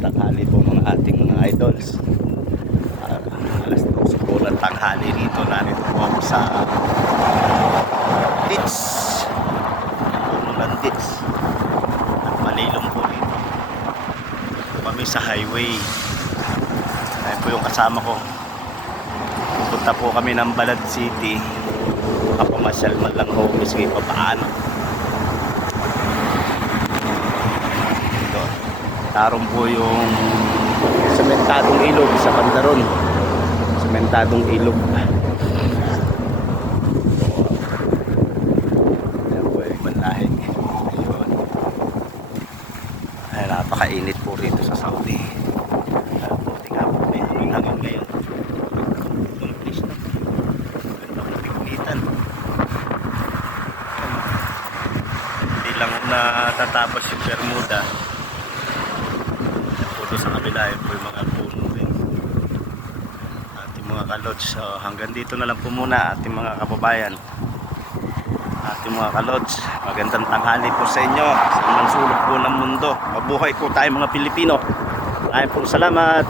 tanghali po mga ating mga idols. Alas 12 po ng tanghali rito. Narito po ako sa Tits. Puno ng Tits. At malilong po dito. Kami sa highway. Ayan po yung kasama ko. Pupunta po kami ng Balad City. Makapamasyal man lang ho. Miski pa paano. Tarong po yung sementadong ilog sa Pandaron. Sementadong ilog. Ayan po yung manlahing. Ay, napakainit po rito sa Saudi. Tingnan po, may hangin ngayon. Itong place na po. Ganda ko pignitan. Hindi lang natatapos yung Bermuda. Sa kabila po yung mga puno rin ating mga kalods. So hanggang dito na lang po muna ating mga kababayan, ating mga kalods. Magandang tanghali po sa inyo sa mansulok po ng mundo. Mabuhay po tayo mga Pilipino. Maraming po salamat.